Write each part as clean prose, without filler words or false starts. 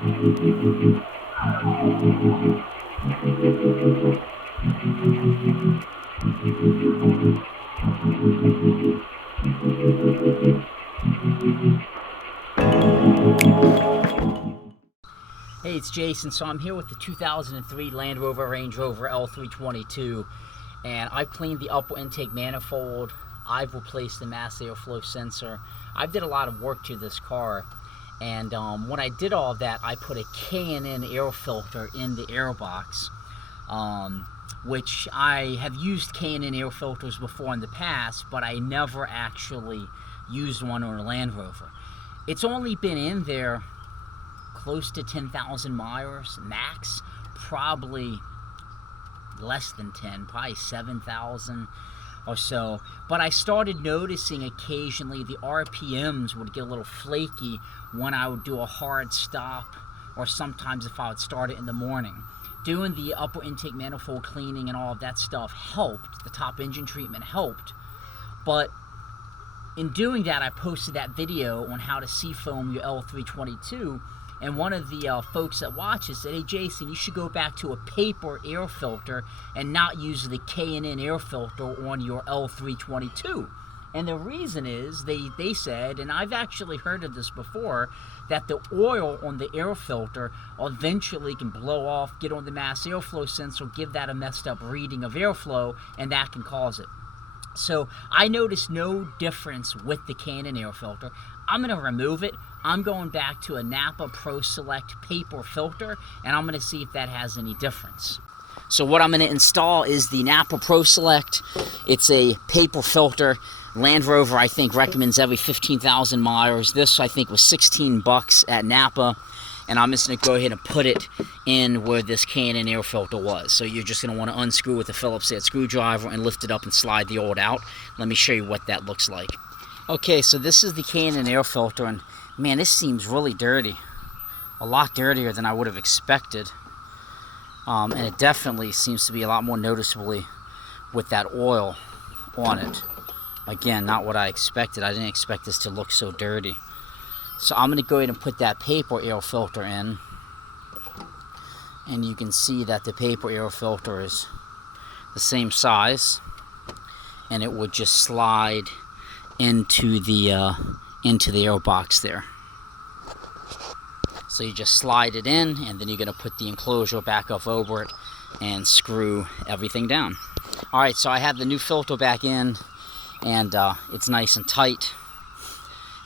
Hey, it's Jason. So I'm here with the 2003 Land Rover Range Rover L322, and I've cleaned the upper intake manifold. I've replaced the mass airflow sensor. I've did a lot of work to this car, and when I did all of that, I put a K&N Air Filter in the airbox, which I have used K&N Air Filters before in the past, but I never actually used one on a Land Rover. It's only been in there close to 10,000 miles max, probably less than 10, probably 7,000 or so. But I started noticing occasionally the RPMs would get a little flaky when I would do a hard stop, or sometimes if I would start it in the morning. Doing the upper intake manifold cleaning and all of that stuff helped. The top engine treatment helped. But in doing that, I posted that video on how to seafoam your L322. And one of the folks that watches said, "Hey Jason, you should go back to a paper air filter and not use the K&N air filter on your L322. And the reason is, they said, and I've actually heard of this before, that the oil on the air filter eventually can blow off, get on the mass airflow sensor, give that a messed up reading of airflow, and that can cause it. So I noticed no difference with the K&N air filter. I'm going to remove it. I'm going back to a Napa Pro Select paper filter, and I'm going to see if that has any difference. So what I'm going to install is the Napa Pro Select. It's a paper filter. Land Rover, I think, recommends every 15,000 miles. This, I think, was $16 at Napa. And I'm just going to go ahead and put it in where this K&N air filter was. So you're just going to want to unscrew with a Phillips head screwdriver and lift it up and slide the old out. Let me show you what that looks like. Okay, so this is the K&N air filter, and man, this seems really dirty. A lot dirtier than I would have expected. And it definitely seems to be a lot more noticeably with that oil on it. Again, not what I expected. I didn't expect this to look so dirty. So I'm going to go ahead and put that paper air filter in. And you can see that the paper air filter is the same size. And it would just slide into the air box there. So you just slide it in, and then you're going to put the enclosure back up over it and screw everything down. Alright, so I have the new filter back in, and it's nice and tight.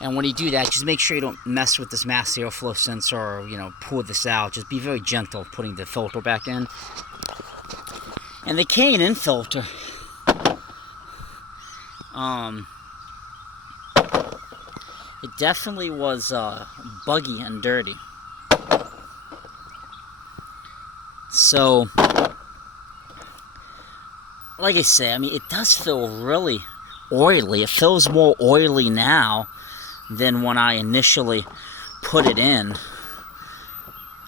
And when you do that, just make sure you don't mess with this mass airflow sensor, or pull this out. Just be very gentle putting the filter back in. And the K&N filter, it definitely was buggy and dirty. So, like I say, I mean, it does feel really oily. It feels more oily now than when I initially put it in.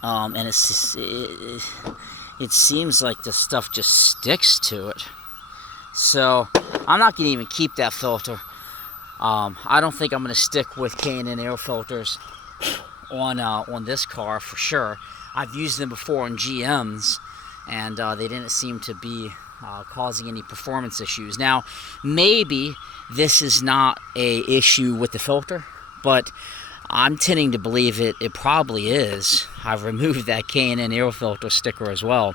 And it's just, it seems like the stuff just sticks to it. So, I'm not going to even keep that filter. I don't think I'm going to stick with K&N air filters on this car for sure. I've used them before on GMs, and they didn't seem to be causing any performance issues. Now, maybe this is not a issue with the filter, but I'm tending to believe it probably is. I've removed that K&N air filter sticker as well.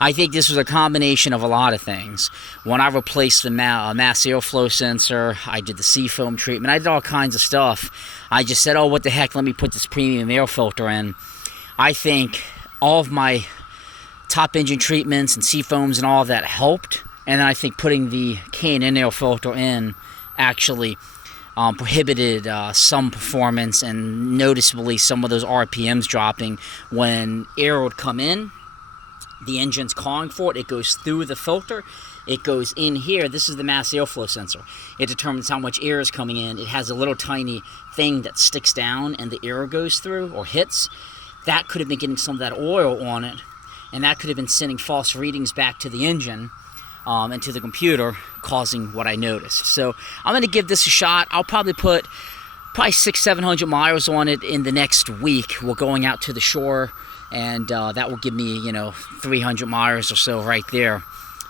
I think this was a combination of a lot of things. When I replaced the mass airflow sensor, I did the seafoam treatment, I did all kinds of stuff. I just said, oh, what the heck, let me put this premium air filter in. I think all of my top engine treatments and seafoams and all of that helped. And then I think putting the K&N air filter in actually prohibited some performance, and noticeably some of those RPMs dropping. When air would come in, the engine's calling for it, it goes through the filter, it goes in here. This is the mass airflow sensor. It determines how much air is coming in. It has a little tiny thing that sticks down and the air goes through or hits. That could have been getting some of that oil on it, and that could have been sending false readings back to the engine and to the computer, causing what I noticed. So I'm going to give this a shot. I'll probably put probably 600-700 miles on it in the next week. We're going out to the shore, and that will give me, 300 miles or so right there.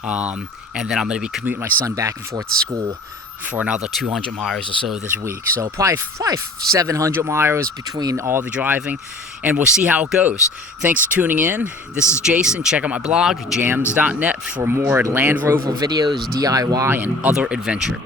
And then I'm going to be commuting my son back and forth to school for another 200 miles or so this week. So probably 700 miles between all the driving, and we'll see how it goes. Thanks for tuning in. This is Jason. Check out my blog, jams.net, for more Land Rover videos, DIY, and other adventure.